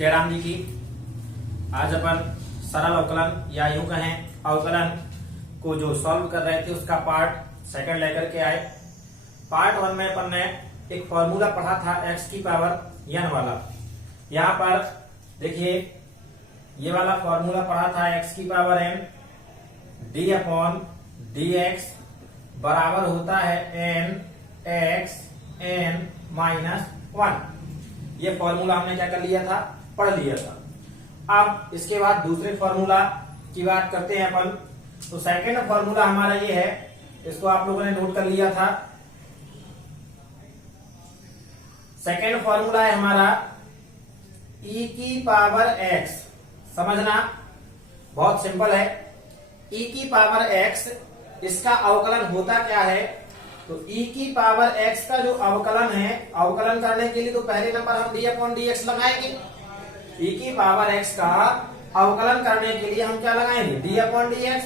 जय राम जी की। आज अपन सरल अवकलन या यूं कहें अवकलन को जो सॉल्व कर रहे थे उसका पार्ट सेकंड लेकर के आए। पार्ट वन में अपन ने एक फॉर्मूला पढ़ा था x की पावर n वाला। यहाँ पर देखिए ये वाला फॉर्मूला पढ़ा था x की power n d upon dx बराबर होता है n x n माइनस 1। ये फॉर्मूला हमने क्या कर लिया था, पढ़ लिया था। अब इसके बाद दूसरे फॉर्मूला की बात करते हैं अपन। तो सेकंड फॉर्मूला हमारा ये है, इसको आप लोगों ने नोट कर लिया था। सेकंड फॉर्मूला है हमारा e की पावर x। समझना बहुत सिंपल है। e की पावर x इसका अवकलन होता क्या है, तो e की पावर x का जो अवकलन है, अवकलन करने के लिए तो पहले नंबर हम d अपॉन dx लगाएंगे। e की पावर x का अवकलन करने के लिए हम क्या लगाएंगे, d अपॉन dx।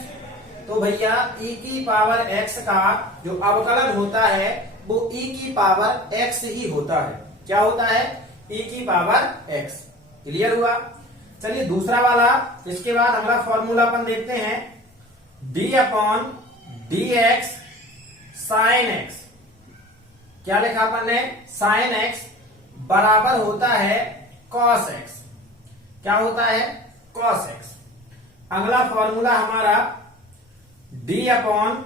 तो भैया e की पावर x का जो अवकलन होता है वो e की पावर x ही होता है। क्या होता है, e की पावर x। क्लियर हुआ। चलिए दूसरा वाला, इसके बाद अगला फॉर्मूला अपन देखते हैं, d upon dx sine x। क्या लिखा अपन ने, साइन x बराबर होता है cos x। क्या होता है, cos x। अगला फॉर्मूला हमारा d upon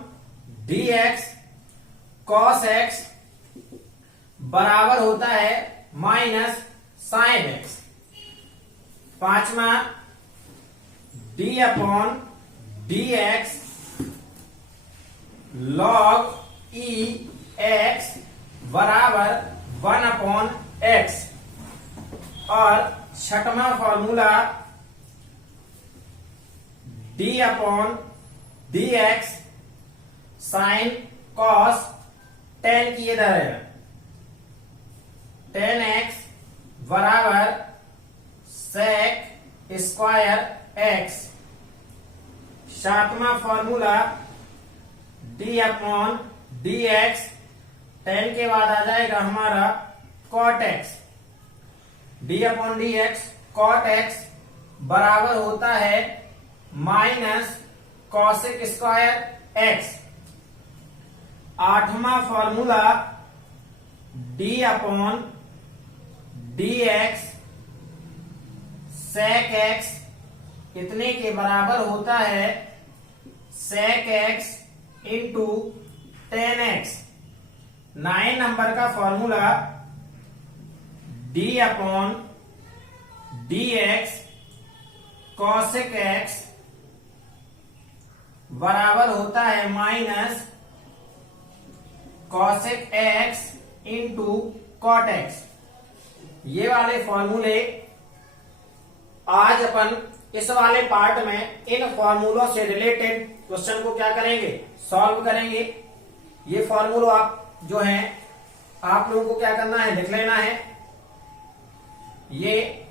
dx cos x बराबर होता है माइनस साइन x। पांचवा d upon dx log e x बराबर 1 अपॉन x। और छठवां formula d upon dx sine cos tan की इधर है tan x बराबर sec स्क्वायर x। सातवां formula d upon dx tan के बाद आ जाएगा हमारा cot x। d upon dx cot x बराबर होता है माइनस cosec स्क्वायर x। आठवां formula d upon dx sec x कितने के बराबर होता है, sec x into tan x। 9 number का formula d upon dx cosec x बराबर होता है minus cosec x into cot x। ये वाले फॉर्मूले आज अपन इस वाले पार्ट में इन फॉर्मूलों से रिलेटेड क्वेश्चन को क्या करेंगे, सॉल्व करेंगे। ये फॉर्मूलो आप जो है आप लोगों को क्या करना है, लिख लेना है। ये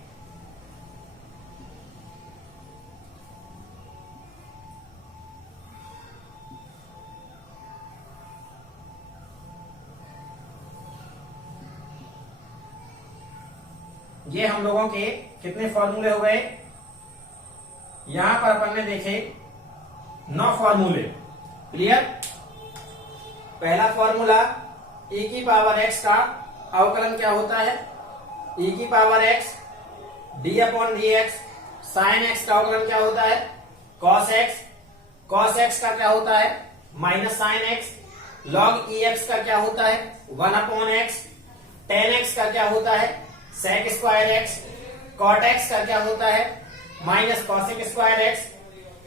हम लोगों के कितने फॉर्मूले हो गए, यहां पर अपन ने देखे 9 फॉर्मूले। क्लियर। पहला फॉर्मूला e की पावर x का अवकलन क्या होता है, e की power x d upon dx sine x का अवकलन क्या होता है, cos x। cos x का क्या होता है, minus sine x। log e x का क्या होता है, 1 अपॉन x। tan x का क्या होता है, sec square x। cot x का क्या होता है, minus cosec square x।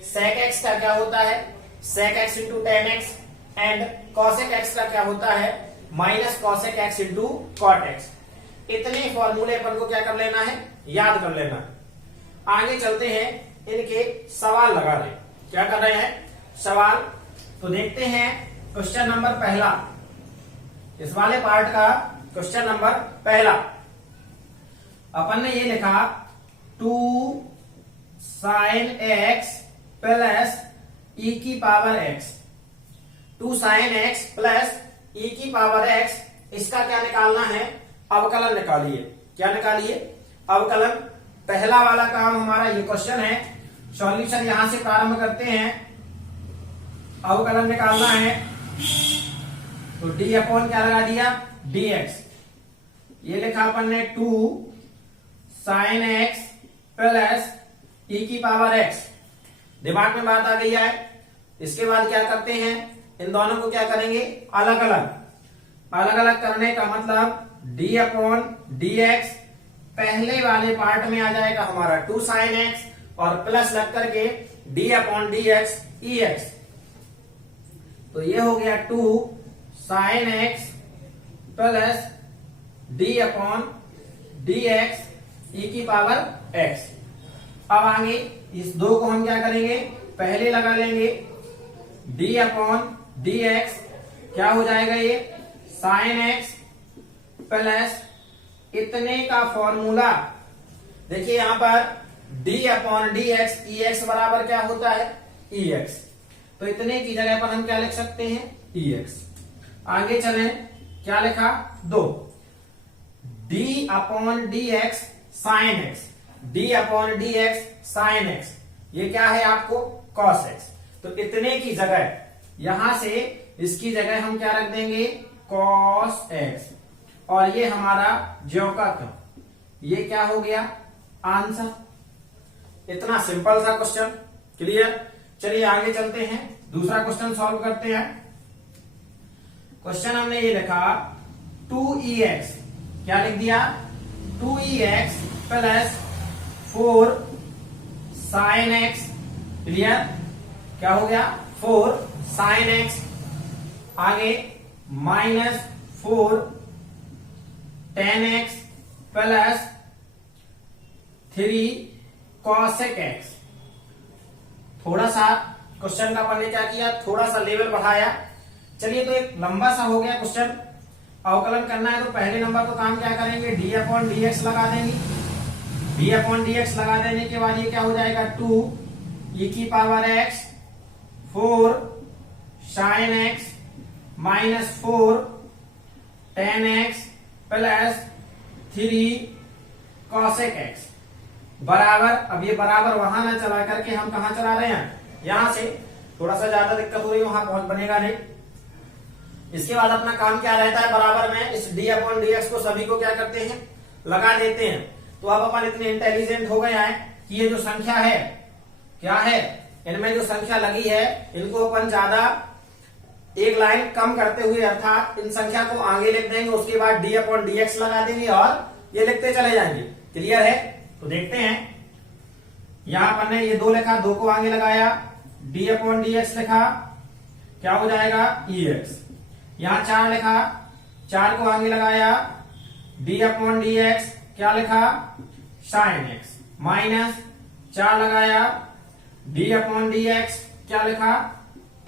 sec x का क्या होता है, sec x into tan x। And cosec x का क्या होता है, minus cosec x into cot x। इतने फॉर्मूले अपन को क्या कर लेना है, याद कर लेना है। आगे चलते हैं, इनके सवाल लगा रहे। क्या कर रहे हैं, सवाल। तो देखते हैं क्वेश्चन नंबर पहला, इस वाले पार्ट का क्वेश्चन नंबर पहला। अपन ने ये लिखा 2 साइन x प्लस e की power x। 2 sine x plus e की पावर x, इसका क्या निकालना है, अवकलन निकालिए। क्या निकालिए, अवकलन। पहला वाला काम हमारा ये क्वेश्चन है। सॉल्यूशन यहां से प्रारंभ करते हैं। अवकलन निकालना है तो डी अपॉन क्या लगा दिया, dx। ये लिखा अपन ने 2 sin x प्लस e की पावर x। दिमाग में बात आ गई है। इसके बाद क्या करते हैं, इन दोनों को क्या करेंगे, अलग अलग करने का मतलब d अपॉन dx पहले वाले पार्ट में आ जाएगा हमारा 2 sin x और प्लस लग करके d अपॉन dx ex। तो ये हो गया 2 sin x plus d upon dx e की पावर x। अब आगे इस दो को हम क्या करेंगे, पहले लगा लेंगे d अपॉन dx क्या हो जाएगा, ये sin x प्लस इतने का फॉर्मूला। देखिए यहां पर d अपॉन dx ex बराबर क्या होता है, ex। तो इतने की जगह पर हम क्या लिख सकते हैं, ex। आगे चले, क्या लिखा, 2 d upon dx sin x, d upon dx sin x, ये क्या है आपको, cos x। तो इतने की जगह यहां से इसकी जगह हम क्या रख देंगे, cos x। और ये हमारा ज्यों का त्यों, ये क्या हो गया, आंसर। इतना सिंपल सा क्वेश्चन, क्लियर। चलिए आगे चलते हैं, दूसरा क्वेश्चन सॉल्व करते हैं। क्वेश्चन हमने ये लिखा 2ex, क्या लिख दिया, 2ex plus 4 sin x, clear. क्या हो गया, 4 sin x। आगे minus 4 tan x plus 3 cosec x। थोड़ा सा क्वेश्चन का अपन ने क्या किया, थोड़ा सा लेवल बढ़ाया। चलिए तो एक लंबा सा हो गया क्वेश्चन। अवकलन करना है तो पहले नंबर तो काम क्या करेंगे, d अपॉन dx लगा देंगे। d अपॉन dx लगा देने के बाद ये क्या हो जाएगा, 2 e की power x 4 sin x minus 4 tan x plus 3 cosec x बराबर। अब ये बराबर वहां ना चला करके हम कहा चला रहे हैं, यहां से। थोड़ा सा ज्यादा दिक्कत हो रही है, वहां पहुंच बनेगा नहीं। इसके बाद अपना काम क्या रहता है, बराबर में इस d अपॉन dx को सभी को क्या करते हैं, लगा देते हैं। तो अब अपन इतने इंटेलिजेंट हो गए हैं कि ये जो संख्या है, क्या है, इनमें जो संख्या लगी है इनको अपन ज्यादा एक लाइन कम करते हुए, अर्थात इन संख्या को आगे लिख देंगे, उसके बाद d अपॉन dx लगा देंगे और ये लिखते चले जाएंगे। क्लियर है। तो देखते हैं, यहां पर ने ये 2 लिखा, 2 को आगे लगाया, d अपॉन dx लिखा, क्या हो जाएगा, ex। यहां 4 लिखा, 4 को आगे लगाया, d अपॉन dx क्या लिखा, sin x माइनस 4 लगाया, d अपॉन dx क्या लिखा,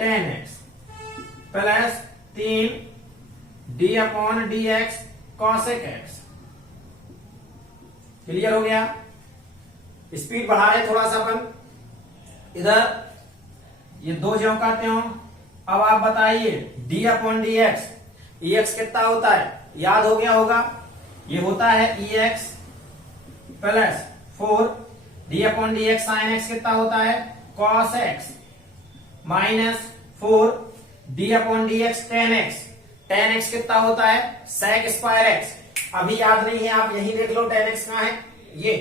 tan x plus 3 d upon dx cosec x। Clear हो गया। स्पीड बढ़ा रहे थोड़ा सा अपन, इधर ये 2 ज्यों का त्यों। अब आप बताइए d अपॉन dx, ex कितना होता है, याद हो गया होगा, ये होता है ex plus 4 d upon dx sin x कितना होता है, cos x minus 4 d upon dx tan x, tan x कितना होता है, sec स्क्वायर x। अभी याद नहीं है, आप यही देख लो tan x कहां है, ये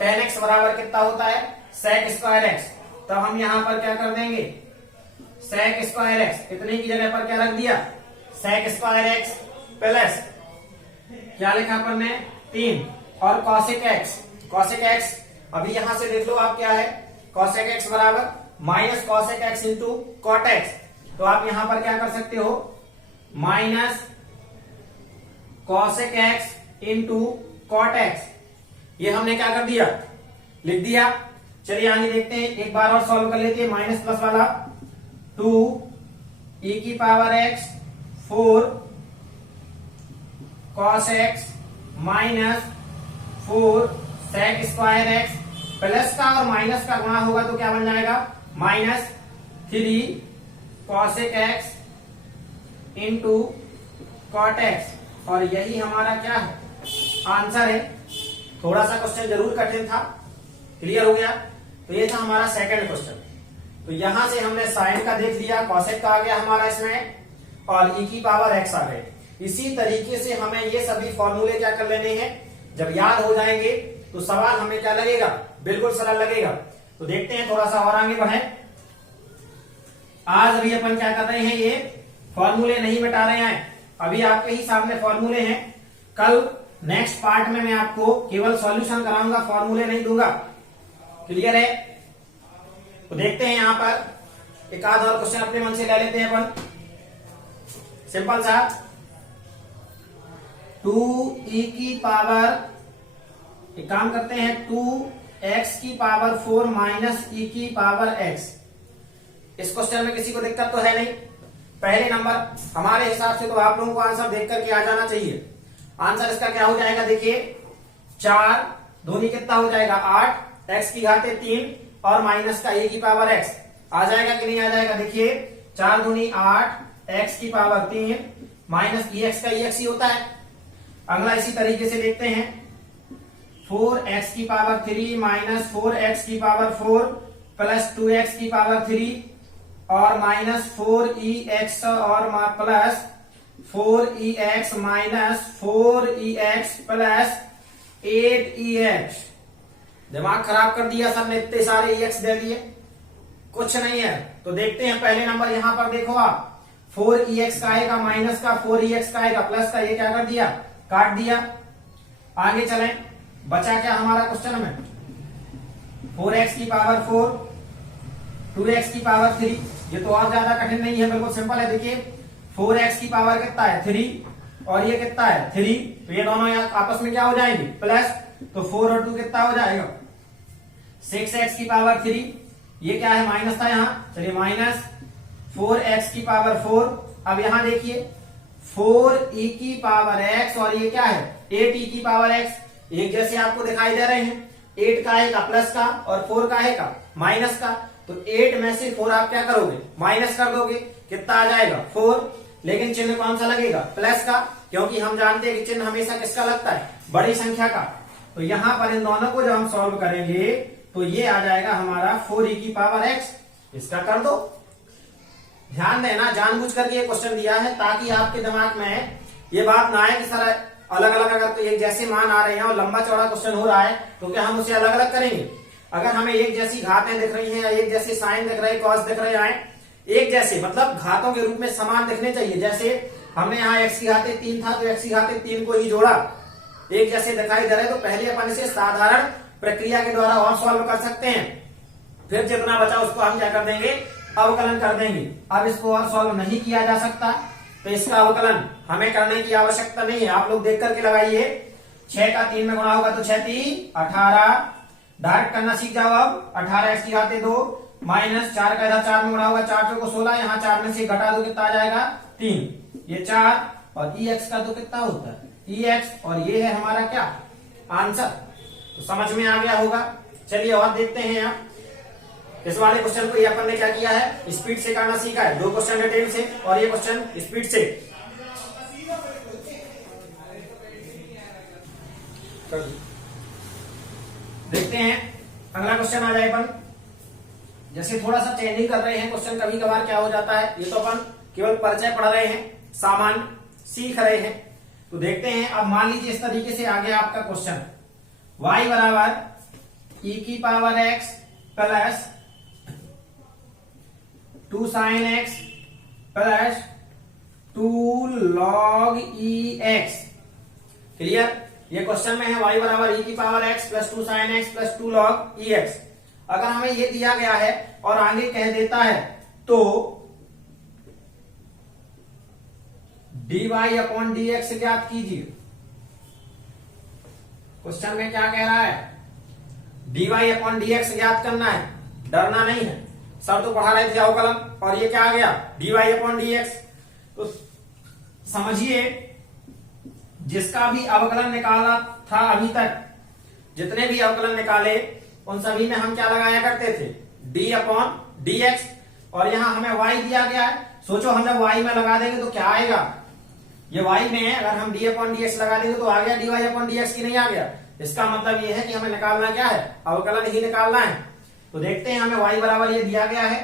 tan x बराबर कितना होता है, sec स्क्वायर x। तब हम यहां पर क्या कर देंगे, sec स्क्वायर x, इतने की जगह पर क्या रख दिया, sec स्क्वायर x प्लस क्या लिखा अपन ने, 3 और cosec x, cosec x अभी यहां से देख लो आप क्या है, cosec x बराबर minus cosec x into cot x। तो आप यहां पर क्या कर सकते हो, minus cosec x into cot x, ये हमने क्या कर दिया, लिख दिया। चलिए आगे देखते हैं, एक बार और सॉल्व कर लेते हैं। माइनस प्लस वाला 2 e की power x 4 cos x minus 4 sec square x, plus का और माइनस का गुणा होगा तो क्या बन जाएगा, minus 3 cosec x into cot x। और यही हमारा क्या है, आंसर है। थोड़ा सा क्वेश्चन जरूर कठिन था। क्लियर हो गया। तो ये था हमारा सेकंड क्वेश्चन। तो यहां से हमने साइन का देख लिया, कॉसेक का आ गया हमारा इसमें, और e की पावर x आ गए। इसी तरीके से हमें ये सभी फॉर्मूले क्या कर लेने हैं, जब याद हो जाएंगे तो सवाल हमें क्या लगेगा, बिल्कुल सरल लगेगा। तो देखते हैं, थोड़ा सा और आगे बढ़े। आज अभी अपन क्या कर रहे हैं, ये फॉर्मूले नहीं मिटा रहे हैं, अभी आपके ही सामने फॉर्मूले हैं। कल नेक्स्ट पार्ट में मैं आपको केवल सॉल्यूशन कराऊंगा, फॉर्मूले नहीं दूंगा। क्लियर है। तो देखते हैं यहां पर एक आध और क्वेश्चन अपने मन से ले लेते हैं अपन, सिंपल सा। 2e की पावर, एक काम करते हैं, 2x की पावर 4 माइनस e की पावर x। इस क्वेश्चन में किसी को दिक्कत तो है नहीं। पहले नंबर हमारे हिसाब से तो आप लोगों को आंसर देख करके आ जाना चाहिए। आंसर इसका क्या हो जाएगा, देखिए 4 दूनी कितना हो जाएगा 8, x की घाते 3 और माइनस का e की पावर x आ जाएगा कि नहीं आ जाएगा। देखिए 4 दूनी 8, x की पावर 3 माइनस ex का ex ही होता है। अगला इसी तरीके से देखते हैं, 4x की पावर 3 माइनस 4x की पावर 4 प्लस 2x की पावर 3 और माइनस 4ex और plus 4ex minus 4ex plus 8ex। दिमाग खराब कर दिया सर ने, इतने सारे ex दे दिए, कुछ नहीं है। तो देखते हैं पहले नंबर, यहां पर देखो आप, 4ex का आएगा माइनस का, 4ex का आएगा प्लस का, ये क्या कर दिया, काट दिया। आगे चलें, बचा क्या हमारा क्वेश्चन में, 4x की पावर 4, 2x की पावर 3। ये तो और ज्यादा कठिन नहीं है, बिल्कुल सिंपल है। देखिए 4x की पावर कितना है 3 और ये कितना है 3, तो ये दोनों यहाँ आपस में क्या हो जाएंगे, प्लस। तो 4 और 2 कितना हो जाएगा 6x की पावर 3, ये क्या है माइनस था यहाँ, चलिए माइनस 4x की पावर 4। अब यहां देखिए 4e की पावर x और ये क्या है 8e की पावर x, एक जैसे आपको दिखाई दे रहे हैं। 8 का आएगा प्लस का और 4 का आएगा माइनस का। तो 8 में से 4 आप क्या करोगे, माइनस कर दोगे, कितना आ जाएगा 4। लेकिन चिन्ह कौन सा लगेगा, प्लस का, क्योंकि हम जानते हैं कि चिन्ह हमेशा किसका लगता है, बड़ी संख्या का। तो यहां पर इन दोनों को जब हम सॉल्व करेंगे तो ये आ जाएगा हमारा 4e की पावर x। इसका कर दो। ध्यान देना, जानबूझ करके ये क्वेश्चन दिया है ताकि आपके दिमाग में ये बात ना आए कि सर अलग अलग अगर तो एक जैसे मान आ रहे हैं और लंबा चौड़ा क्वेश्चन हो रहा है तो क्या हम उसे अलग अलग करेंगे। अगर हमें एक जैसी घातें दिख रही हैं या एक जैसे साइन दिख रहे, कॉस दिख रहे हैं, एक जैसे मतलब घातों के रूप में समान दिखने चाहिए। जैसे हमने यहाँ x की घाते 3 था तो x की घाते 3 को ही जोड़ा, एक जैसे दिखाई दे रहे, तो पहले अपन इसे साधारण प्रक्रिया के द्वारा और सॉल्व कर सकते हैं। फिर जितना बचा उसको हम क्या कर देंगे, अवकलन कर देंगे। अब इसको और सॉल्व नहीं किया जा सकता तो इसका अवकलन हमें करने की आवश्यकता नहीं है, आप लोग देख करके लगाइए। 6 का 3 में गुणा होगा तो 6 3 18, डायरेक्ट करना सीख जाओ। अब 18x की घाते 2 माइनस 4 का इधर 4 में गुणा होगा, 4 को 16, यहाँ 4 में से घटा दो कितना आ जाएगा 3, ये 4 और ex का तो कितना होता है ex, और ये है हमारा क्या आंसर। तो समझ में आ गया होगा। चलिए और देखते हैं यहाँ इस वाले क्वेश्चन को। ये अपन ने क्या किया है, स्पीड से करना सीखा है। 2 क्वेश्चन डिटेल से और ये क्वेश्चन स्पीड से। देखते हैं अगला क्वेश्चन आ जाए अपन। जैसे थोड़ा सा चेंजिंग कर रहे हैं क्वेश्चन, कभी कभार क्या हो जाता है, ये तो अपन केवल परिचय पढ़ रहे हैं, सामान्य सीख रहे हैं। तो देखते हैं, अब मान लीजिए इस तरीके से आ गया आपका क्वेश्चन, y बराबर e की power x plus 2 sin x plus 2 log ex। Clear. ये क्वेश्चन में है y बराबर e की power x plus 2 sin x plus 2 log ex। अगर हमें ये दिया गया है और आगे कह देता है तो dy अपॉन dx ज्ञात कीजिए। क्वेश्चन में क्या कह रहा है, dy अपॉन dx ज्ञात करना है, डरना नहीं है। सर तो पढ़ा रहे थे अवकलन और ये क्या आ गया dy अपॉन dx। तो समझिए जिसका भी अवकलन निकाला था अभी तक, जितने भी अवकलन निकाले उन सभी में हम क्या लगाया करते थे d अपॉन dx, और यहां हमें y दिया गया है। सोचो हम जब y में लगा देंगे तो क्या आएगा, ये y में है, अगर हम d अपॉन dx लगा देंगे तो आ गया dy अपॉन dx की नहीं आ गया। इसका मतलब ये है कि हमें निकालना क्या है, अवकलन ही निकालना है। तो देखते हैं, हमें y बराबर ये दिया गया है,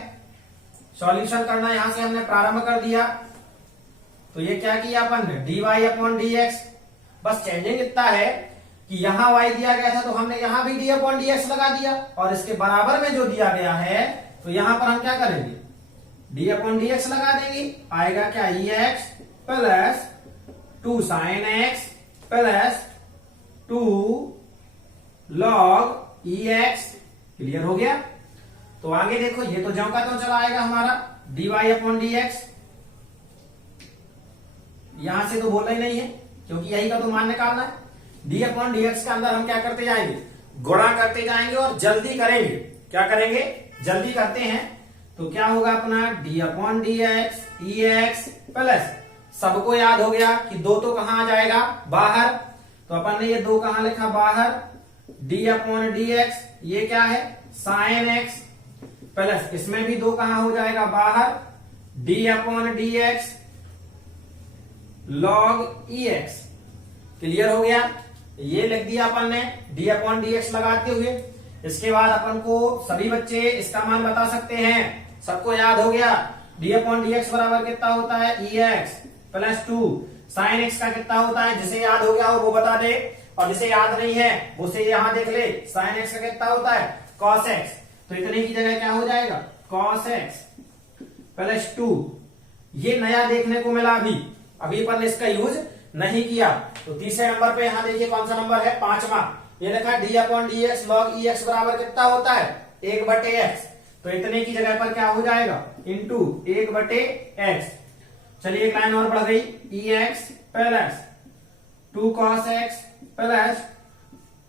सॉल्यूशन करना यहां से हमने प्रारंभ कर दिया। तो ये क्या किया अपन ने, dy अपॉन dx। बस चेंजिंग इतना है कि यहां y दिया गया था तो हमने यहां भी d अपॉन dx लगा दिया, और इसके बराबर में जो दिया गया है तो यहां पर हम क्या करेंगे, d अपॉन dx लगा देंगे। आएगा क्या, ex plus 2 sin x plus 2 log ex। Clear हो गया। तो आगे देखो, ये तो ज्यों का त्यों चला आएगा हमारा dy अपॉन dx। यहां से तो बोलना ही नहीं है क्योंकि यही का तो मान निकालना है। d अपॉन dx के अंदर हम क्या करते जाएंगे, गुणा करते जाएंगे और जल्दी करेंगे। क्या करेंगे, जल्दी करते हैं। तो क्या होगा अपना d upon dx ex plus, सबको याद हो गया कि 2 तो कहां आ जाएगा, बाहर। तो अपन ने ये 2 कहां लिखा, बाहर। d अपॉन dx ये क्या है, साइन x प्लस इसमें भी 2 कहां हो जाएगा, बाहर। d upon dx log ex। Clear हो गया। ये लिख दिया अपन ने d अपॉन dx लगाते हुए। इसके बाद अपन को सभी बच्चे इसका मान बता सकते हैं, सबको याद हो गया। d अपॉन dx बराबर कितना होता है, ex प्लस 2 साइन x का कितना होता है, जिसे याद हो गया हो वो बता दे, और जिसे याद नहीं है उसे यहां देख ले, साइन x का कितना होता है, cos x। तो इतने की जगह क्या हो जाएगा, cos x प्लस 2। ये नया देखने को मिला, अभी अपन ने इसका यूज नहीं किया। तो तीसरे नंबर पे यहां देखिए कौन सा नंबर है, 5वां। ये लिखा d upon dx log ex बराबर कितना होता है, 1/x। तो इतने की जगह पर क्या हो जाएगा, इंटू 1/x। चलिए एक लाइन और बढ़ गई, ex plus 2 cos x plus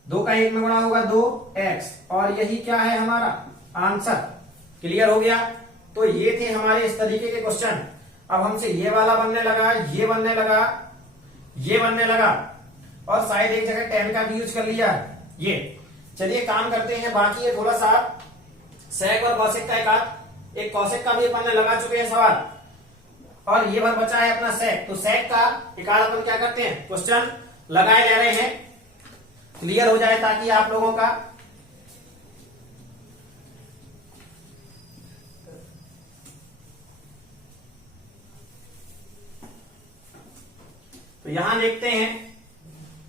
2 का 1 में गुणा होगा 2x, और यही क्या है हमारा आंसर। क्लियर हो गया। तो ये थे हमारे इस तरीके के क्वेश्चन। अब हमसे ये वाला बनने लगा, ये बनने लगा, ये बनने लगा, और शायद एक जगह 10 का भी यूज कर लिया है ये। चलिए काम करते हैं, बाकी ये थोड़ा सा सेक और कौशिक का एक कौशिक का भी अपन ने लगा चुके हैं सवाल, और ये भर बचा है अपना सेक। तो सेक का एक आध अपन क्या करते हैं, क्वेश्चन लगाए जा रहे हैं, क्लियर हो जाए ताकि आप लोगों का। तो यहां देखते हैं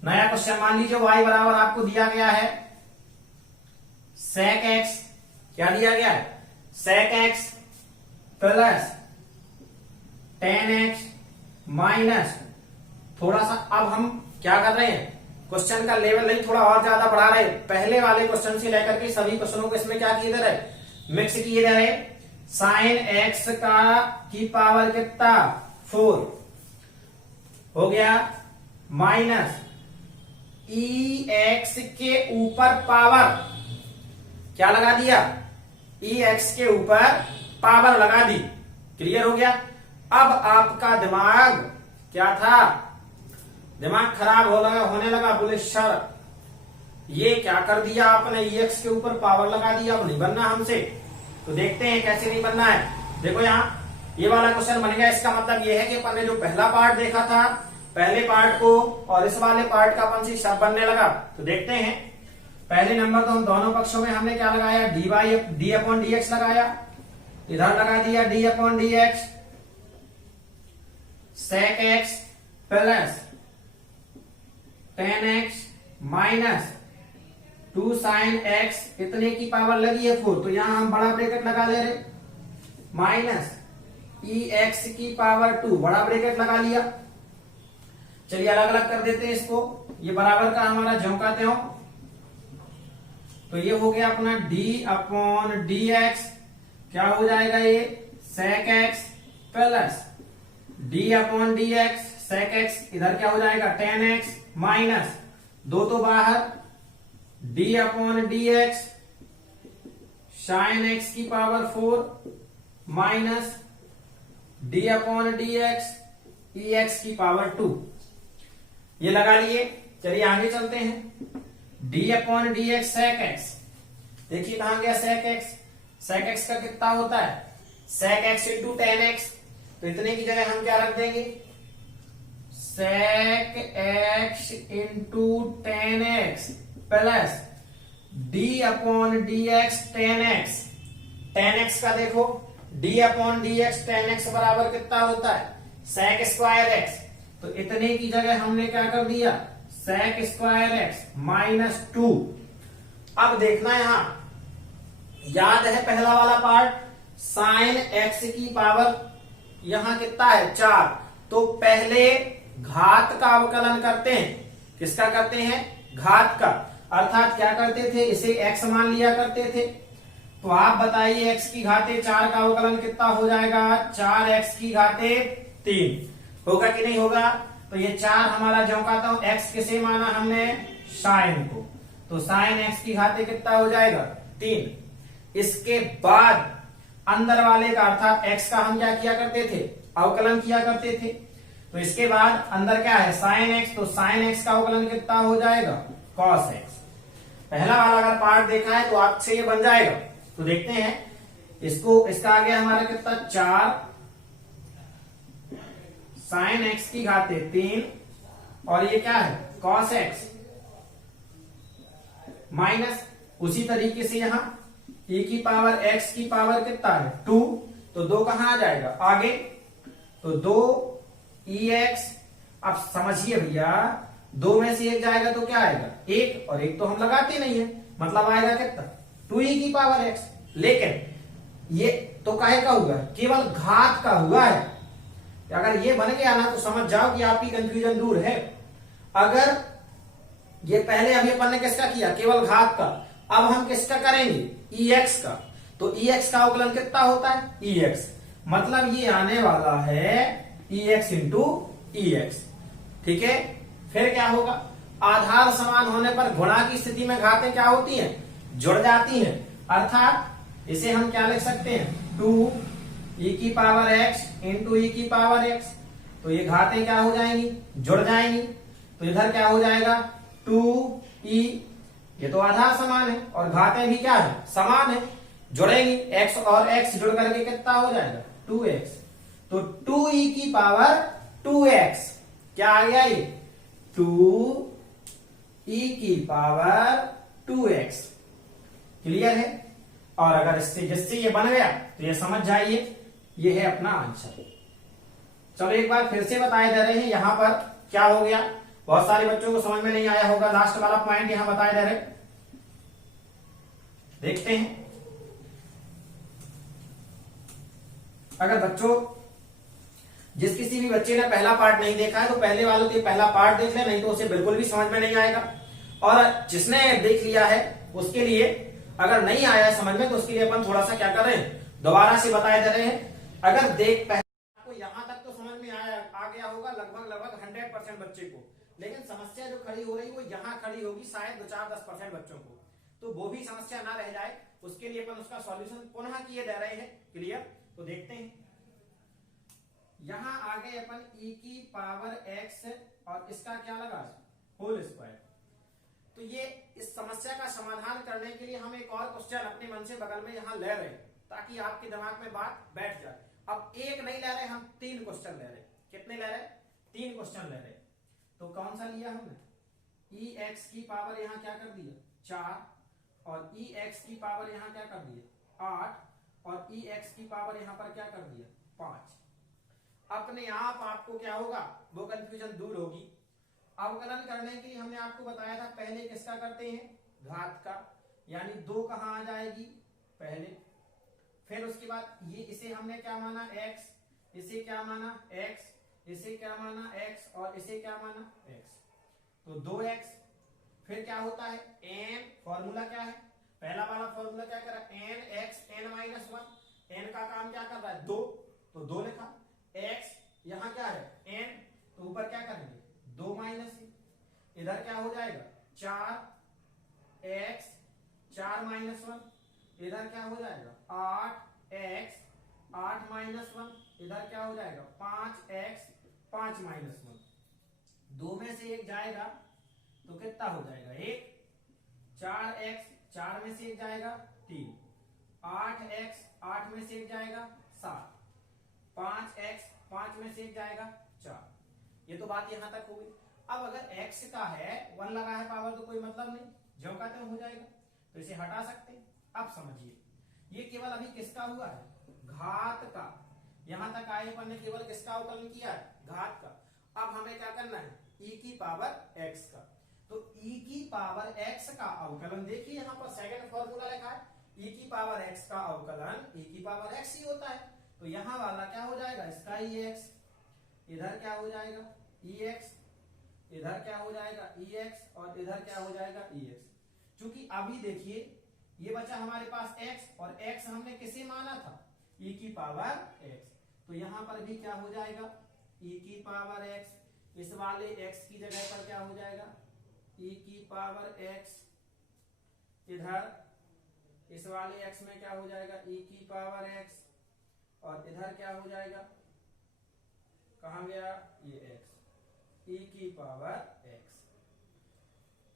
नया क्वेश्चन। मान लीजिए y बराबर आपको दिया गया है sec x, क्या दिया गया है, sec x plus tan x minus, थोड़ा सा अब हम क्या कर रहे हैं, क्वेश्चन का लेवल नहीं थोड़ा और ज्यादा बढ़ा रहे। पहले वाले क्वेश्चन से लेकर के सभी क्वेश्चनों को इसमें क्या किए जा रहे, मिक्स किए जा रहे। साइन x का की पावर कितना, 4 हो गया, माइनस ex के ऊपर पावर क्या लगा दिया, ex के ऊपर पावर लगा दी। क्लियर हो गया। अब आपका दिमाग क्या था, दिमाग खराब होने लगा, बोले सर ये क्या कर दिया आपने, ex के ऊपर पावर लगा दिया, अब नहीं बनना हमसे। तो देखते हैं कैसे नहीं बनना है। देखो यहाँ ये वाला क्वेश्चन बन गया। इसका मतलब ये है कि अपन ने जो पहला पार्ट देखा था, पहले पार्ट को और इस वाले पार्ट का अपन से सब बनने लगा। तो देखते हैं, पहले नंबर तो हम दोनों पक्षों में हमने क्या लगाया, d अपॉन dx लगाया, इधर लगा दिया d upon dx, sec x plus tan x minus 2 sin x, इतने की पावर लगी है 4, तो यहां हम बड़ा ब्रैकेट लगा ले रहे, माइनस ex की पावर 2, बड़ा ब्रैकेट लगा लिया। चलिए अलग अलग कर देते हैं इसको, ये बराबर का हमारा ज्यों का त्यों। तो ये हो गया अपना d अपॉन dx, क्या हो जाएगा ये sec x plus d upon dx, sec x इधर क्या हो जाएगा tan x माइनस 2 तो बाहर, d upon dx sin x की power 4 minus d upon dx ex की पावर 2, ये लगा लिए। चलिए आगे चलते हैं, d upon dx sec x, देखिए कहां गया sec x, sec x का कितना होता है, sec x into tan x। तो इतने की जगह हम क्या रख देंगे, sec x into tan x plus D upon D x ten x. Ten x का देखो, D upon D x ten x बराबर कितना होता है, सेक स्क्वायर एक्स। तो इतने की जगह हमने क्या कर दिया, सेक स्क्वायर एक्स माइनस 2। अब देखना यहां, याद है पहला वाला पार्ट, साइन एक्स की पावर यहां कितना है 4। तो पहले घात का अवकलन करते हैं। किसका करते हैं, घात का। अर्थात क्या करते थे, इसे x मान लिया करते थे। तो आप बताइए x की घाते 4 का अवकलन कितना हो जाएगा, 4x की घाते 3 होगा कि नहीं होगा। तो ये 4 हमारा जो कहता हूं, x किसे माना हमने, साइन को। तो साइन x की घाते कितना हो जाएगा 3। इसके बाद अंदर वाले का अर्थात x का हम क्या किया करते थे, अवकलन किया करते थे। तो इसके बाद अंदर क्या है, साइन x। तो साइन x का अवकलन कितना हो जाएगा, कॉस x। पहला वाला अगर पार्ट देखा है तो आपसे ये बन जाएगा। तो देखते हैं इसको, इसका आ गया हमारा कितना 4 साइन x की घाते 3 और ये क्या है कॉस x माइनस, उसी तरीके से यहां e की पावर x की पावर कितना है 2। तो 2 कहां आ जाएगा आगे, तो 2 ex। अब समझिए भैया, 2 में से 1 जाएगा तो क्या आएगा 1, और 1 तो हम लगाते नहीं है, मतलब आएगा कितना 2e की पावर x। लेकिन ये तो काहे का हुआ है, केवल घात का हुआ है। अगर ये बन गया ना तो समझ जाओ कि आपकी कंफ्यूजन दूर है। अगर ये पहले अभी अपन ने किसका किया, केवल घात का, अब हम किसका करेंगे ex का। तो ex का अवकलन कितना होता है ex, मतलब ये आने वाला है ex इंटू ex। ठीक है, फिर क्या होगा, आधार समान होने पर गुणा की स्थिति में घातें क्या होती हैं, जुड़ जाती हैं। अर्थात इसे हम क्या लिख सकते हैं, 2e की पावर x इंटू e की पावर x। तो ये घातें क्या हो जाएंगी, जुड़ जाएंगी। तो इधर क्या हो जाएगा 2e, ये तो आधार समान है और घातें भी क्या है, समान है, जुड़ेंगी। x और x जुड़ करके कितना हो जाएगा 2x। तो 2e की पावर 2x क्या आ गया, ये 2e की पावर 2x। क्लियर है। और अगर इससे जिससे ये बन गया तो ये समझ जाइए, ये है अपना आंसर। चलो एक बार फिर से बताए दे रहे हैं, यहां पर क्या हो गया, बहुत सारे बच्चों को समझ में नहीं आया होगा। लास्ट वाला पॉइंट यहां बताए दे रहे, देखते हैं। अगर बच्चों जिस किसी भी बच्चे ने पहला पार्ट नहीं देखा है तो पहले वालों के पहला पार्ट देख ले, नहीं तो उसे बिल्कुल भी समझ में नहीं आएगा। और जिसने देख लिया है उसके लिए अगर नहीं आया समझ में, तो उसके लिए अपन थोड़ा सा क्या कर रहे हैं, दोबारा से बताए दे रहे हैं। अगर देख पहले को यहां तक तो समझ में आ गया होगा लगभग 100% बच्चे को, लेकिन समस्या जो खड़ी हो रही वो यहां खड़ी होगी शायद 4-10% बच्चों को। तो वो भी समस्या ना रह जाए उसके लिए अपन उसका सॉल्यूशन पुनः किए दे रहे हैं। क्लियर, तो देखते हैं। यहां आ गए अपन e की पावर x और इसका क्या लगा होल स्क्वायर। तो ये इस समस्या का समाधान करने के लिए हम एक और क्वेश्चन अपने मन से बगल में यहां ले रहे हैं ताकि आपके दिमाग में बात बैठ जाए। अब एक नहीं ले रहे, हम 3 क्वेश्चन ले रहे। कितने ले रहे, 3 क्वेश्चन ले रहे। तो कौन सा लिया हमने, ex की पावर यहां क्या कर दिया 4 और ex की पावर यहां क्या कर दिया 8 और ex की पावर यहां पर क्या कर दिया 5। अपने आप आपको क्या होगा, वो कंफ्यूजन दूर होगी। अवकलन करने के लिए हमने आपको बताया था पहले किसका करते हैं, घात का, यानी 2 कहां आ जाएगी पहले। फिर उसके बाद ये इसे हमने क्या माना x, इसे क्या माना x, इसे क्या माना x और इसे क्या माना x। तो 2x। फिर क्या होता है n, फॉर्मूला क्या है, पहला वाला फॉर्मूला क्या कर रहा है n x n-1। n का काम क्या कर रहा है 2, तो 2 लिखा। x यहां क्या है n, तो ऊपर क्या करेंगे 2 माइनस, इधर क्या हो जाएगा 4x 4-1, इधर क्या हो जाएगा 8x 8-1, इधर क्या हो जाएगा 5x 5-1। 2 में से 1 जाएगा तो कितना हो जाएगा 1। 4x 4 में से 1 जाएगा 3। 8x 8 में से 1 जाएगा 7। 5x 5 में से 1 जाएगा 4। ये तो बात यहां तक हो गई। अब अगर x का है 1 लगा है पावर तो कोई मतलब नहीं, ज्यों का त्यों हो जाएगा, तो इसे हटा सकते हैं। अब समझिए, ये केवल अभी किसका हुआ है, घात का। यहां तक आए अपन ने केवल किसका अवकलन किया है, घात का। अब हमें क्या करना है, e की पावर x का। तो e की पावर x का अवकलन, देखिए यहां पर सेकंड फॉर्मूला लिखा है, e की पावर x का अवकलन e की पावर x ही होता है। तो यहां वाला क्या हो जाएगा, इसका ex, इधर क्या हो जाएगा ex, इधर क्या हो जाएगा ex, और इधर क्या हो जाएगा ex। चूंकि अभी देखिए ये बचा हमारे पास x, और x हमने किसे माना था, e की पावर x। तो यहां पर भी क्या हो जाएगा, e की पावर x, इस वाले x की जगह पर क्या हो जाएगा, e की पावर x, इधर इस वाले x में क्या हो जाएगा, e की पावर x, और इधर क्या हो जाएगा, कहां गया ये x, e की पावर x।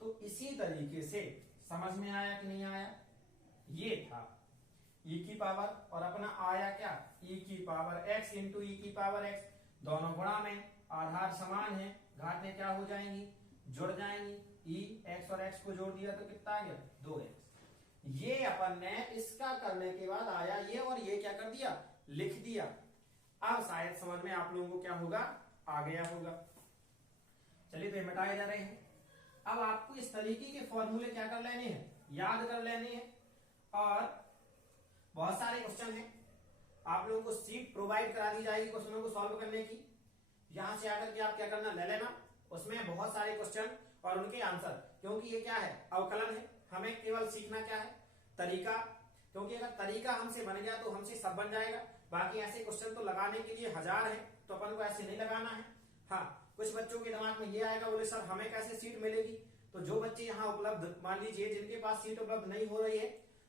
तो इसी तरीके से समझ में आया कि नहीं आया, ये था e की पावर, और अपना आया क्या, e की पावर x इंटू e की पावर x। दोनों गुणा में, आधार समान है, घातें क्या हो जाएंगी, जुड़ जाएंगी। e x और x को जोड़ दिया तो कितना आ गया, 2x। ये अपन ने इसका करने के बाद आया ये, और ये क्या कर दिया, लिख दिया। अब शायद समझ में आप लोगों को क्या होगा, आ गया होगा। चलिए तो मिटाए जा रहे हैं। अब आपको इस तरीके के फॉर्मूले क्या कर लेने हैं, याद कर लेने हैं। और बहुत सारे क्वेश्चन हैं, आप लोगों को सीट प्रोवाइड करा दी जाएगी क्वेश्चनों को सॉल्व करने की। यहां से आकर के आप क्या करना, ले लेना, उसमें बहुत सारे क्वेश्चन और उनके आंसर। क्योंकि ये क्या है, अवकलन है, हमें केवल सीखना क्या है, तरीका। क्योंकि अगर तरीका हमसे बन गया तो हमसे सब बन जाएगा। बाकी ऐसे क्वेश्चन तो लगाने के लिए हजार है, तो अपन को ऐसे नहीं लगाना है। हाँ, कुछ बच्चों के दिमाग में ये आएगा, बोले सर हमें कैसे सीट मिलेगी। तो जो बच्चे यहाँ उपलब्ध, मान लीजिए जिनके पास सीट उपलब्ध नहीं हो रही है,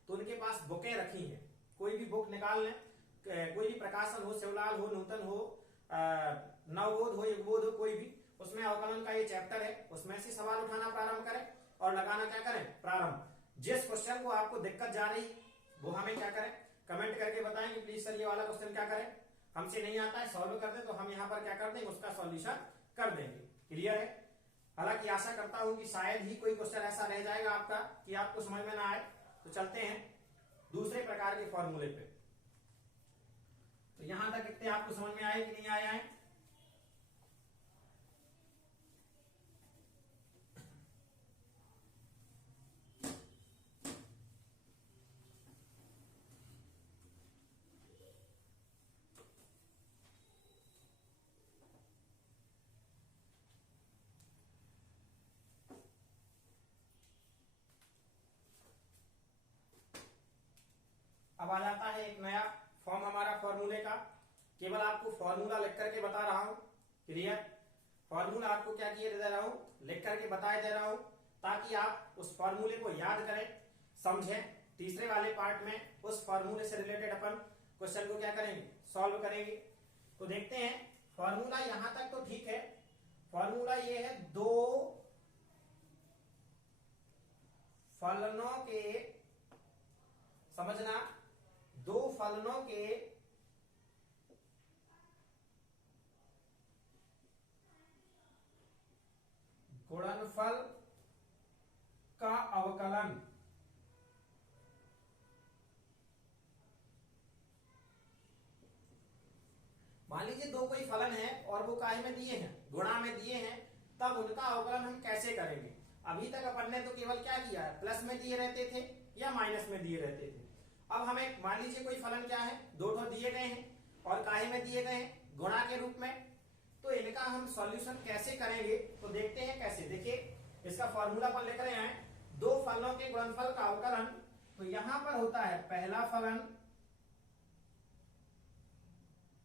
तो उनके पास बुकें रखी हैं, कोई भी बुक निकाल लें, कोई भी प्रकाशन हो, शिवलाल हो, नूतन हो, नवबोध हो, युगबोध हो, कोई भी, उसमें अवकलन का ये चैप्टर है, उसमें से सवाल उठाना प्रारंभ करें और लगाना क्या करें, प्रारंभ। जिस क्वेश्चन को आपको दिक्कत जा रही वो हमें क्या करें, कमेंट करके बताएं कि प्लीज सर ये वाला क्वेश्चन क्या करें, हमसे नहीं आता है, सॉल्व कर दे, तो हम यहाँ पर क्या कर देंगे, उसका सॉल्यूशन कर देंगे। क्लियर है। हालांकि आशा करता हूं कि शायद ही कोई क्वेश्चन ऐसा रह जाएगा आपका कि आपको समझ में ना आए। तो चलते हैं दूसरे प्रकार के फॉर्मूले पे। तो यहां तक कितने आपको समझ में आए कि नहीं आए हैं। अब आ जाता है एक नया फॉर्म हमारा फॉर्मूले का। केवल आपको फॉर्मूला लिख करके बता रहा हूं। क्लियर। फॉर्मूला आपको क्या किए दे रहा हूं, लिख करके बताए दे रहा हूं, ताकि आप उस फॉर्मूले को याद करें, समझें। तीसरे वाले पार्ट में उस फॉर्मूले से रिलेटेड अपन क्वेश्चन को क्या करेंगे, सॉल्व करेंगे। तो देखते हैं फॉर्मूला यहां तक तो ठीक है। फॉर्मूला ये है, दो फलनों के, समझना, दो फलनों के गुणनफल का अवकलन मान लीजिए दो कोई फलन है और वो काहे में दिए हैं, गुणा में दिए हैं, तब उनका अवकलन हम कैसे करेंगे। अभी तक अपन ने तो केवल क्या किया, प्लस में दिए रहते थे या माइनस में दिए रहते थे। अब हमें मान लीजिए कोई फलन क्या है, दो ठो दिए गए हैं और काहे में दिए गए हैं, गुणा के रूप में। तो इनका हम सॉल्यूशन कैसे करेंगे, तो देखते हैं कैसे। देखिए इसका फॉर्मूला अपन लिख रहे हैं, दो फलनों के गुणनफल का अवकलन। तो यहां पर होता है पहला फलन,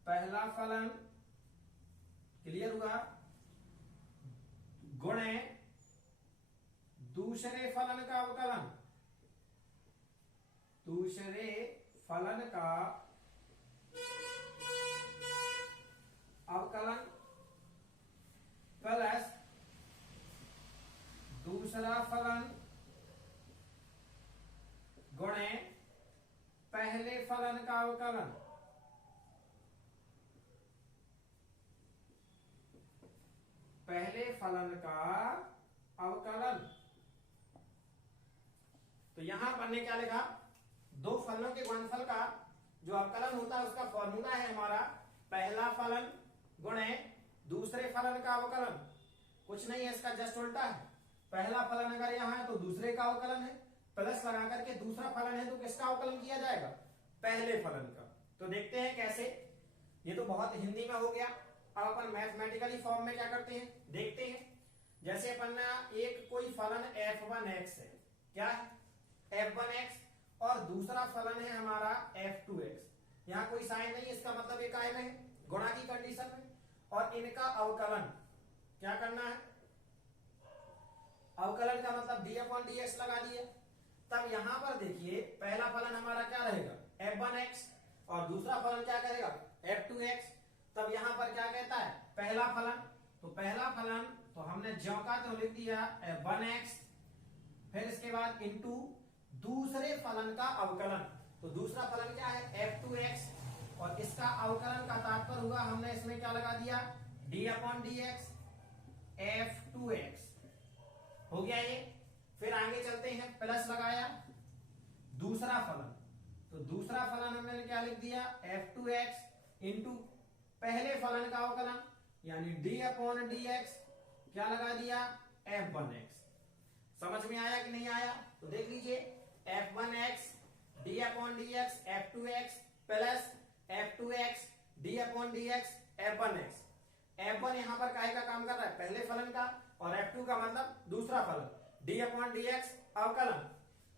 पहला फलन, क्लियर हुआ, गुणे दूसरे फलन का अवकलन, दूसरे फलन का अवकलन प्लस दूसरा फलन गुणे पहले फलन का अवकलन। पहले फलन का अवकलन। तो यहां अपन ने क्या लिखा, दो फलनों के गुणनफल का जो अवकलन होता है उसका फॉर्मूला है हमारा पहला फलन गुणे दूसरे फलन का अवकलन। कुछ नहीं है, इसका जस्ट उल्टा है। पहला फलन अगर यहां है तो दूसरे का अवकलन है, प्लस लगा करके दूसरा फलन है तो किसका अवकलन किया जाएगा, पहले फलन का। तो देखते हैं कैसे। ये तो बहुत हिंदी में हो गया। अब अपन मैथमेटिकली फॉर्म में क्या करते हैं देखते हैं। जैसे अपन एक कोई फलन f1x है, क्या है f1x, और दूसरा फलन है हमारा f2x। यहां कोई साइन नहीं, इसका मतलब ये कायम है गुणा की कंडीशन में। और इनका अवकलन क्या करना है, अवकलन का मतलब d/dx लगा दिया। तब यहां पर देखिए पहला फलन हमारा क्या रहेगा f1x और दूसरा फलन क्या करेगा f2x। तब यहां पर क्या कहता है पहला फलन, तो पहला फलन तो हमने ज्यों का तो लिख दिया f1x, फिर इसके बाद इंटू दूसरे फलन का अवकलन। तो दूसरा फलन क्या है f2x और इसका अवकलन का तात्पर्य हुआ हमने इसमें क्या लगा दिया d/dx f2x। हो गया ये। फिर आगे चलते हैं, प्लस लगाया दूसरा फलन, तो दूसरा फलन हमने क्या लिख दिया f2x इंटू पहले फलन का अवकलन यानी d/dx क्या लगा दिया f1x। समझ में आया कि नहीं आया, तो देख लीजिए f1x d/dx f2x plus f2x d/dx f1x। f1 यहां पर काहे का काम कर रहा है पहले फलन का, और f2 का मतलब दूसरा फलन, d/dx अवकलन,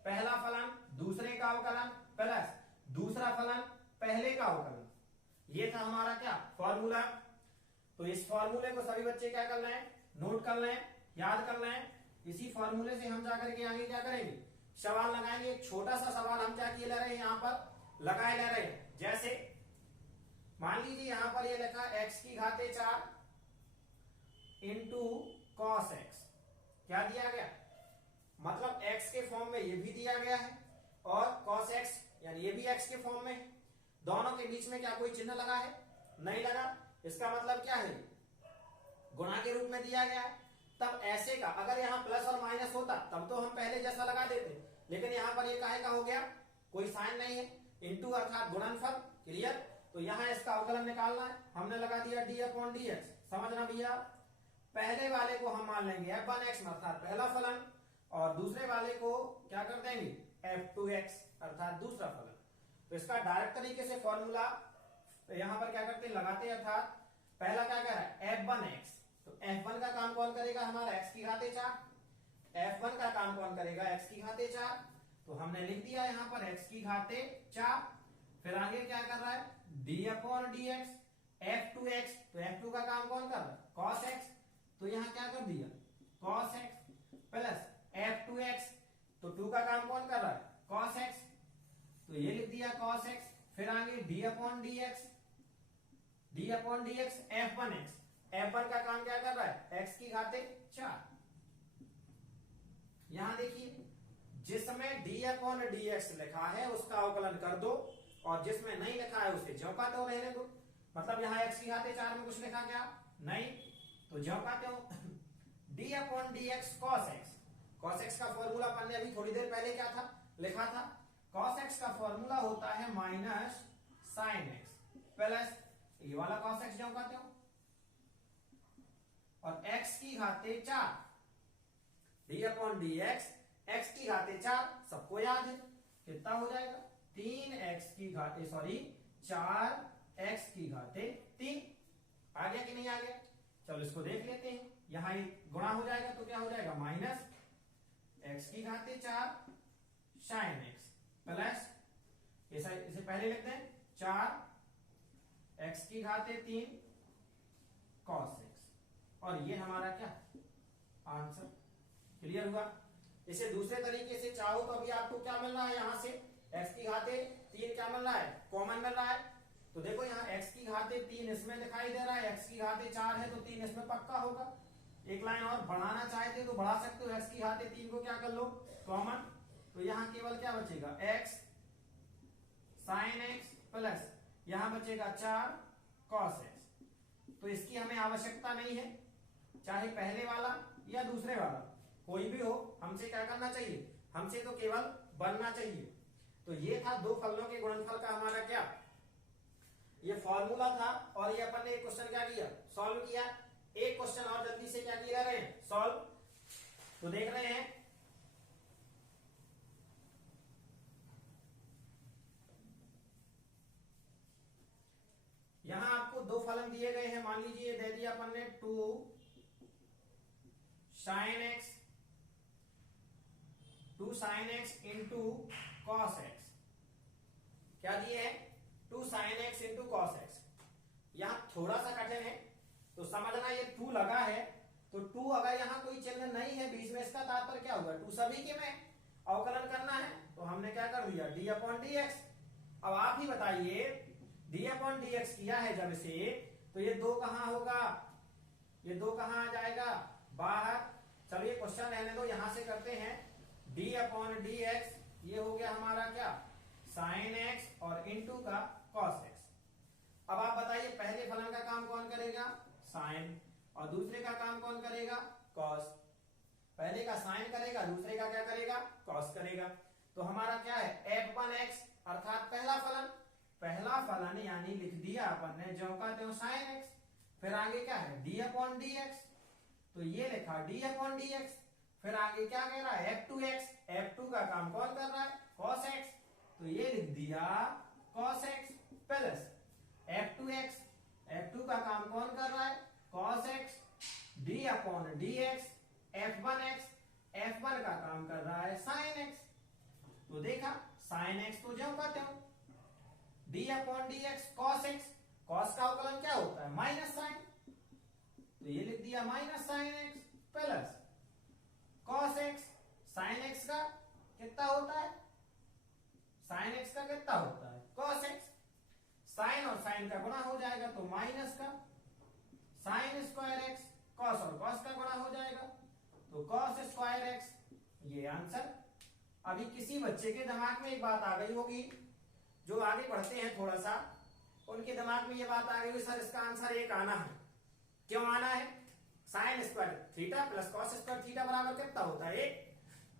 पहला फलन दूसरे का अवकलन प्लस दूसरा फलन पहले का अवकलन। ये था हमारा क्या फॉर्मूला। तो इस फॉर्मूले को सभी बच्चे क्या करना है नोट करना है, याद करना है। इसी फॉर्मूले से हम जाकर के आगे क्या करेंगे सवाल लगाएंगे। एक छोटा सा सवाल हम क्या किए ले रहे हैं यहां पर लगाए ले रहे हैं। जैसे मान लीजिए यहां पर ये लिखा x की घाते 4 इंटू कॉस एक्स, क्या दिया गया मतलब x के फॉर्म में ये भी दिया गया है और cos x यानी ये भी x के फॉर्म में है। दोनों के बीच में क्या कोई चिन्ह लगा है, नहीं लगा। इसका मतलब क्या है गुणा के रूप में दिया गया है। तब ऐसे का अगर यहाँ प्लस और माइनस होता तब तो हम पहले जैसा लगा देते, लेकिन यहाँ पर ये काहे का हो गया कोई साइन नहीं है, इंटू अर्थात गुणनफल। क्लियर। तो यहाँ इसका अवकलन निकालना है, हमने लगा दिया d/dx। समझना भैया, पहले वाले को हम मान लेंगे f1x अर्थात पहला फलन और दूसरे वाले को क्या कर देंगे f2x अर्थात दूसरा फलन। तो इसका डायरेक्ट तरीके से फॉर्मूला यहां पर क्या करते हैं लगाते हैं। अर्थात पहला क्या कह रहा है f1x, तो f1 का काम कौन करेगा हमारा x की घाते 4, f1 का काम कौन करेगा x की घाते 4। तो हमने लिख दिया यहां पर x की घाते 4। फिर आगे क्या कर रहा है d/dx f2x, तो f2 का काम कौन कर रहा है cos x, तो यहां क्या कर दिया cos x प्लस f2x, तो 2 का काम कौन कर रहा है cos x, तो ये लिख दिया cos x। फिर आगे d/dx f1x, f1 का काम क्या कर रहा है x की घाते 4। यहां देखिए जिसमें d/dx लिखा है उसका अवकलन कर दो और जिसमें नहीं लिखा है उसे ज्यों का त्यों रहने दो। मतलब यहाँ x की घाते 4 में कुछ लिखा क्या नहीं, तो ज्यों का त्यों d/dx cos x। cos x का फॉर्मूला अपन ने अभी थोड़ी देर पहले क्या था लिखा था, cos x का फॉर्मूला होता है माइनस साइन x प्लस ये वाला cos x ज्यों का त्यों और x की घाते 4 d/dx x की घाते 4 सबको याद है कितना हो जाएगा 3x की घाते 4x की घाते 3। आ गया कि नहीं आ गया, चलो इसको देख लेते हैं। यहां गुणा हो जाएगा तो क्या हो जाएगा माइनस x की घाते 4 साइन x प्लस इसे पहले लिखते हैं 4x की घाते 3 cos x, और ये हमारा क्या आंसर। क्लियर हुआ। इसे दूसरे तरीके से चाहो तो अभी आपको क्या मिल रहा है यहां से x की घाते 3 क्या मिल रहा है कॉमन मिल रहा है। तो देखो यहाँ x की घाते 3 इसमें दिखाई दे रहा है, x की घाते 4 है तो 3 इसमें पक्का होगा। एक लाइन और बढ़ाना चाहते तो बढ़ा सकते हो, x की घाते 3 को क्या कर लो कॉमन, तो यहाँ केवल क्या बचेगा x साइन x प्लस यहां बचेगा 4 cos x। तो इसकी हमें आवश्यकता नहीं है, चाहे पहले वाला या दूसरे वाला कोई भी हो, हमसे क्या करना चाहिए, हमसे तो केवल बनना चाहिए। तो ये था दो फलनों के गुणनफल का हमारा क्या, ये फॉर्मूला था। और ये अपन ने एक क्वेश्चन क्या किया, सॉल्व किया। एक क्वेश्चन और जल्दी से क्या किया रहे हैं, सॉल्व। तो देख रहे हैं यहां आपको दो फलन दिए गए हैं। मान लीजिए दे दिया अपन ने 2 sin x into cos x. क्या दिए हैं, 2 sin x into cos x. यहां थोड़ा सा कठिन है तो समझना, ये 2 लगा है तो 2 अगर यहां कोई चिन्ह नहीं है बीच में, इसका तात्पर्य क्या हुआ, 2 सभी के में अवकलन करना है। तो हमने क्या कर दिया, डी अपॉन डी एक्स। अब आप ही बताइए, डी अपॉन डी एक्स किया है जब से, तो ये 2 कहां होगा, ये 2 कहां आ जाएगा, बाहर। चलिए क्वेश्चन रहने दो, यहां से करते हैं। डी अपॉन डी एक्स, ये हो गया हमारा क्या, साइन एक्स और इंटू का कॉस एक्स। अब आप बताइए पहले फलन का काम कौन करेगा, साइन, और दूसरे का काम कौन करेगा, कॉस। पहले का साइन करेगा, दूसरे का क्या करेगा, कॉस करेगा। तो हमारा क्या है, f1x अर्थात पहला फलन। पहला फलन यानी लिख दिया अपन ने ज्यों का त्यों साइन एक्स। फिर आगे क्या है, डी अपॉन डी एक्स, तो ये लिखा डी अपॉन डी एक्स। फिर आगे क्या कह रहा है, f2x, f2 का काम कौन कर रहा है, cos x, तो ये लिख दिया cos x plus f2x, f2 का काम कौन कर रहा है, cos x, d upon dx, f1x, f1 का काम कर रहा है sin x। तो देखा sin x तो ज्यों का त्यों, d upon dx cos x, cos का अवकलन क्या होता है, माइनस साइन, तो ये लिख दिया minus sine x plus cos x, sin x का कितना होता है, sin x का कितना होता है, cos x। साइन और साइन का गुणा हो जाएगा तो माइनस का साइन स्क्वायर एक्स, कॉस और कॉस का गुणा हो जाएगा तो कॉस स्क्वायर एक्स, ये आंसर। अभी किसी बच्चे के दिमाग में एक बात आ गई होगी, जो आगे बढ़ते हैं थोड़ा सा, उनके दिमाग में ये बात आ गई होगी, सर इसका आंसर एक आना है। क्यों आना है, sine square theta plus cos square theta बराबर कितना होता है, एक।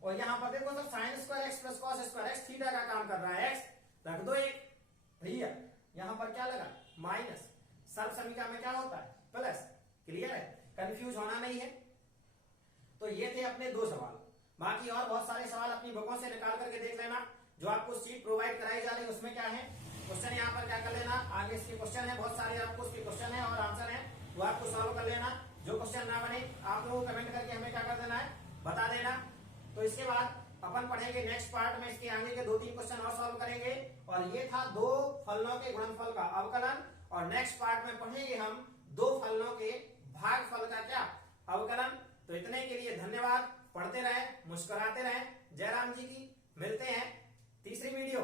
और यहां पर देखो sir sine square x plus cos square x, theta का काम कर रहा है एक्स, रख दो एक। भैया यहां पर क्या लगा, माइनस, सर्व समीकरण में क्या होता है, प्लस। क्लियर है, कंफ्यूज होना नहीं है। तो ये थे अपने दो सवाल। बाकी और बहुत सारे सवाल अपनी बुकों से निकाल करके देख लेना, जो आपको सीट प्रोवाइड कराई जा रही है उसमें क्या है क्वेश्चन, यहाँ पर क्या कर लेना, आगे इसके क्वेश्चन है बहुत सारे, आपको उसके क्वेश्चन है और आंसर है, वो आपको सॉल्व कर लेना। जो क्वेश्चन ना बने आप लोगों को कमेंट करके हमें क्या कर देना है, बता देना। तो इसके बाद अपन पढ़ेंगे नेक्स्ट पार्ट में, इसके आगे के 2-3 क्वेश्चन और सॉल्व करेंगे। और ये था दो फलनों के गुणनफल का अवकलन, और नेक्स्ट पार्ट में पढ़ेंगे हम दो फलनों के भागफल का क्या, अवकलन। तो इतने के लिए धन्यवाद, पढ़ते रहें, मुस्कुराते रहें। जयराम जी की, मिलते हैं तीसरी वीडियो।